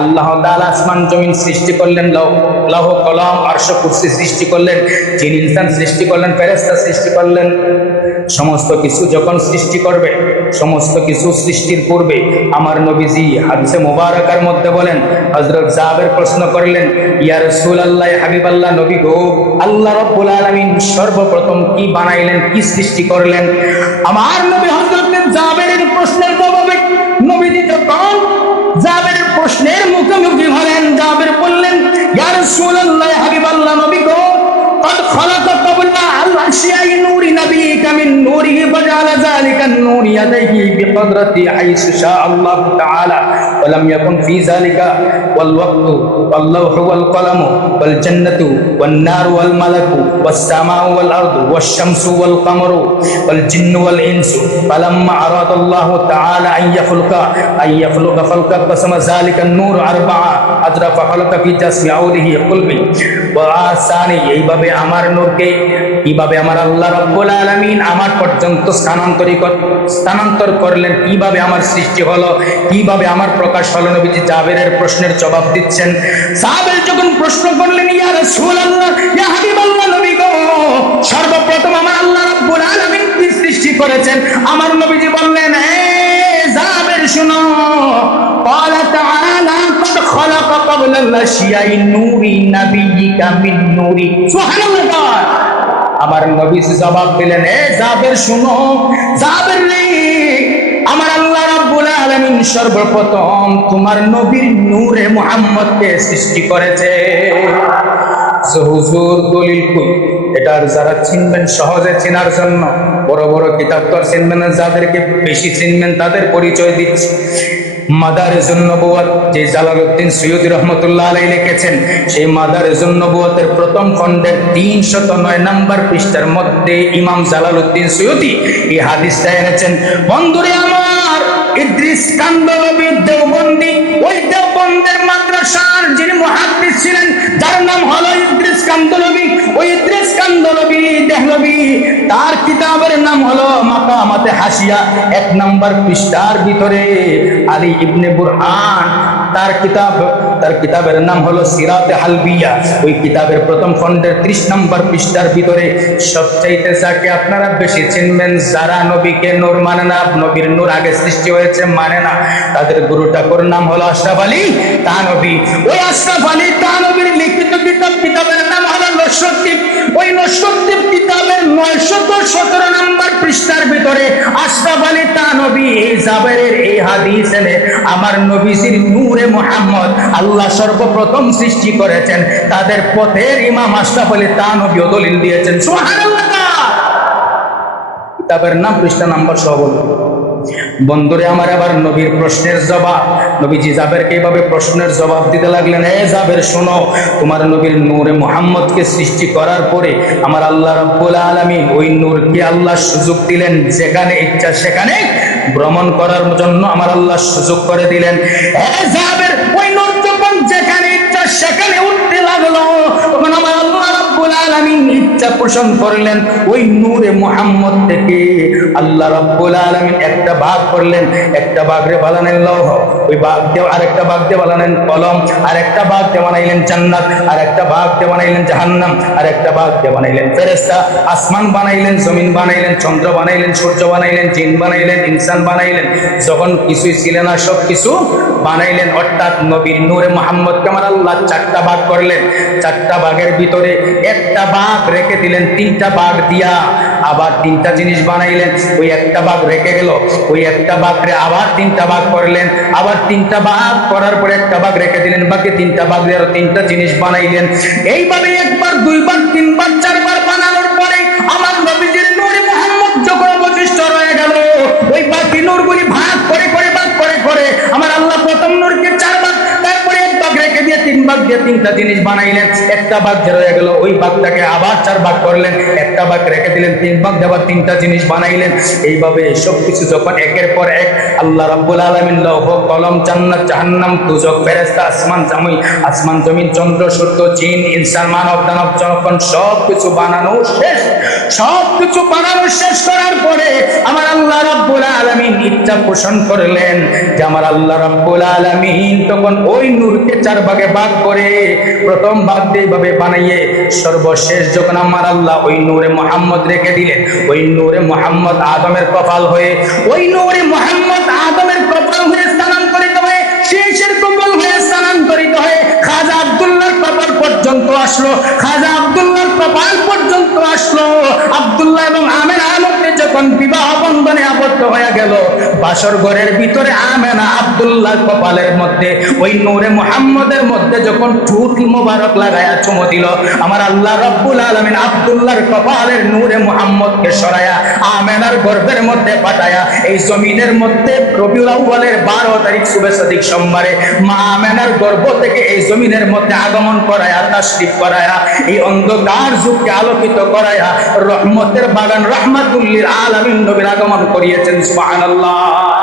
আল্লাহ তাআলা আসমান জমিন সৃষ্টি করলেন, লৌহ কলম আরশ কুরসি সৃষ্টি করলেন, জিন ইনসান সৃষ্টি করলেন, ফেরেশতা সৃষ্টি করলেন। সমস্ত কিছু যখন সৃষ্টি করবে, সমস্ত কিছু সৃষ্টির পূর্বে আমার নবীজি হাদিসে মুবারাকার মধ্যে বলেন, হযরত জাবের প্রশ্ন করলেন, ইয়া রাসূলুল্লাহ, হাবিবাল্লাহ, নবী গো, আল্লাহ রাব্বুল আলামিন সর্বপ্রথম কি বানাইলেন, কি সৃষ্টি করলেন? আমার নবী হযরত জাবেরের প্রশ্নের জবাবে নবীজি যখন জাবেরের প্রশ্নের মুখোমুখি হলেন, জাবের বললেন, ইয়া রাসূলুল্লাহ, হাবিবাল্লাহ, নবী গো, قد خلق قبل الأشياء نور نبيك من نوره فجعل ذلك النور يديه بقدرته حيث شاء الله تعالى ولم يكن في ذلك والوقت واللوح والقلم والجنة والنار والملك والسماء والأرض والشمس والقمر والجن والإنس فلما أراد الله تعالى أن يخلق خلقا قسم ذلك النور أربعة أجرى فخلق في جسم عوده قلبي وآساني এইভাবে আমার নূরকে কিভাবে আমার আল্লাহ রাব্বুল আলামিন আমার পর্যন্ত স্থানান্তর করলেন, কিভাবে আমার সৃষ্টি হলো, কিভাবে আমার প্রকাশ হলো। নবীজি জাবেরের প্রশ্নের জবাব দিচ্ছেন। জাবের যখন প্রশ্ন করলেন, ইয়া রাসূলুল্লাহ, ইয়া হাবিবাল্লাহ, নবী গো, সর্বপ্রথম আমার আল্লাহ রাব্বুল আলামিন কি সৃষ্টি করেছেন? আমার নবীজি বললেন, হে জাবের শুনো, قال تعالى قد خلق قبل الاشياء نور نبيك من نوري সুবহানাল্লাহ। আমার নবীজি জবাব দিলেন, হে জাবের শুনো, জাবের রে, আমার আল্লাহ রাব্বুল আলামিন সর্বপ্রথম তোমার নবীর নূরে মুহাম্মদকে সৃষ্টি করেছে। হুজুর দলিল কই? এটার যারা চিনবেন, সহজে চেনার জন্য বড় বড় কিতাব তো আর চিনবেন না, যাদেরকে বেশি চিনবেন তাদের পরিচয় দিচ্ছি। মাদারিজুন নবুওয়াত যে জালালউদ্দিন সৈয়দী রহমাতুল্লাহ আলাইহি লিখেছেন, সেই মাদারিজুন নবুওয়াতের প্রথম খণ্ডের 309 নম্বর পৃষ্ঠার মধ্যে ইমাম জালালউদ্দিন সৈয়দী এই হাদিসটা এনেছেন। বন্ধুরে আমার, ইদ্রিস কান্দলবী দেওবন্দি, ওই দেওবন্দের মাদ্রাসার যিনি মুহাদ্দিস ছিলেন, যার নাম হলো ইদ্রিস কান্দলবী, ওই ইদ্রিস কান্দলবী দেহলবী, তার কিতাবের নাম হলো মাকামাতে হাসিয়া। 1 নম্বর পৃষ্ঠার ভিতরে আলী ইবনে বুরহান তার কিতাবের নাম হলো সিরাতে হালবিয়া। ওই কিতাবের প্রথম খণ্ডের 30 নম্বর পৃষ্ঠার ভিতরে সবচাইতে যাকে আপনারা বেশি চিনবেন, যারা নবীকে নূর মানে না, নবীর নূর আগে সৃষ্টি হয়েছে মানে না, তাদের গুরু ঠাকুর নাম হলো আশরাফ আলী থানভী। ওই আশরাফ আলী থানভীর লিখিত কিতাবের নাম হলো নশরদ্বীপ। ওই নশরদ্বীপ কিতাবের 917 নম্বর পৃষ্ঠার ভিতরে আশরাফ আলী থানভী এই জাবেরের এই হাদিস এনে আমার নবীজির নূরে মুহাম্মদ আল্লাহ সর্বপ্রথম সৃষ্টি করেছেন, তাদের পথের ইমাম আশরাফ আলী থানভী দলিল দিয়েছেন। সুবহানাল্লাহ। কিতাবের নাম, পৃষ্ঠা নাম্বার সহ বলুন। বন্ধুরে আমার, আবার নবীর প্রশ্নের জবাব, নবীজি জাবেরকে এইভাবে প্রশ্নের জবাব দিতে লাগলেন, হে জাবের শোনো, তোমার নবীর নূরে মুহাম্মদকে সৃষ্টি করার পরে আমার আল্লাহ রাব্বুল আলামিন ওই নূরকে আল্লাহ সুযোগ দিলেন, যেখানে ইচ্ছা সেখানে ভ্রমণ করার জন্য আমার আল্লাহ সুযোগ করে দিলেন। হে জাবের, ওই নূর যখন যেখানে ইচ্ছা সেখানে উঠতে লাগলো, তখন আমার আল্লাহ রাব্বুল আলামিন ইচ্ছা পোষণ করলেন ওই নূরে মুহাম্মদ থেকে আল্লাহ রাব্বুল আলামিন একটা ভাগ করলেন, একটা ভাগরে বানালেন লৌহ, ওই ভাগ দিয়ে আরেকটা ভাগ দিয়ে বানালেন কলম, আরেকটা ভাগ দিয়ে বানাইলেন জান্নাত, আরেকটা ভাগ দিয়ে বানাইলেন জাহান্নাম, আরেকটা ভাগ দিয়ে বানাইলেন ফেরেশতা। আসমান বানাইলেন, জমিন বানাইলেন, চন্দ্র বানাইলেন, সূর্য বানাইলেন, জিন বানাইলেন, ইনসান বানাইলেন, যখন কিছুই ছিল না সব কিছু বানাইলেন। অর্থাৎ নবীর নূরে মুহাম্মদকে আমার আল্লাহ 4টা ভাগ করলেন। 4টা ভাগের ভিতরে একটা ভাগ রেখে দিলেন, 3টা ভাগ দিয়া আবার 3টা জিনিস বানাইলেন। ওই একটা ভাগ রেখে গেল, ওই একটা ভাগরে আবার 3টা ভাগ করলেন, আবার 3টা ভাগ করার পরে একটা ভাগ রেখে দিলেন, বাকি 3টা ভাগ দিয়ে আরো 3টা জিনিস বানাইলেন। এইভাবে একবার, দুইবার, 3বার, 4বার বানানোর পরে আমার নবীজির নূরে মুহাম্মদ যখন অবশিষ্ট রয়ে গেল, ওই বাকি নূরগুলি ভাগ করে আমার আল্লাহ প্রথম নূরকে 4 ভাগ, তারপরে 1 ভাগ রেখে দিয়ে 3 ভাগ দিয়ে 3টা জিনিস বানাইলেন। একটা ভাগ যে রয়ে গেল, ওই ভাগটাকে আবার 4 ভাগ করলেন, একটা ভাগ রেখে দিলেন, 3 ভাগ দিয়ে আবার 3টা জিনিস বানাইলেন। এইভাবে সবকিছু যখন একের পর এক আল্লাহ রাব্বুল আলামিন লৌহ কলম, জান্নাত, জাহান্নাম, দুজক, ফেরেশতা, আসমান জমিন, চন্দ্র সূর্য, জিন ইনসান, মানব দানব, যখন সবকিছু বানানো শেষ, সব কিছু বানানো শেষ করার পরে আমার আল্লাহ রাব্বুল আলামিন ইচ্ছা পোষণ করলেন যে আমার আল্লাহ রাব্বুল আলামিন তখন ওই নূরকে 4 ভাগে ভাগ করে প্রথম ভাগ এইভাবে বানাইয়ে সর্বশেষ যখন আমার আল্লাহ ওই নূরে মুহাম্মদ রেখে দিলেন, ওই নূরে মুহাম্মদ আদমের কপাল হয়ে, ওই নূরে মুহাম্মদ আদমের কপাল হয়ে স্থানান্তরিত হয়ে, শেষের কপাল হয়ে স্থানান্তরিত হয়ে খাজা আব্দুল্লাহর কপাল পর্যন্ত আসলো। খাজা আব্দুল্লাহর কপাল পর্যন্ত আসলো। আব্দুল্লাহ এবং আমেনার মধ্যে যখন বিবাহ বন্ধনে আবদ্ধ হয়ে গেল, বাসর ঘরের ভিতরে আমেনা আব্দুল্লাহর কপালের মধ্যে ওই নূরে মুহাম্মদের মধ্যে যখন ঠোঁট মোবারক লাগায়া চুমু দিল, আমার আল্লাহ রাব্বুল আলামিন আব্দুল্লাহর কপালের নূরে মুহাম্মদকে সরায়া আমেনার গর্ভের মধ্যে পাঠায়া এই জমিনের মধ্যে রবিউল আউয়ালের 12 তারিখ শুভে সাদিক সোমবারে মা আমেনার গর্ভ থেকে এই জমিনের মধ্যে আগমন করায়া, তাশরীফ করায়া, এই অন্ধকার যুগকে আলোকিত করায়া রহমতের বাগান রাহমাতুল লিল আলামিন নবীর আগমন করিয়েছেন। সুবহানাল্লাহ।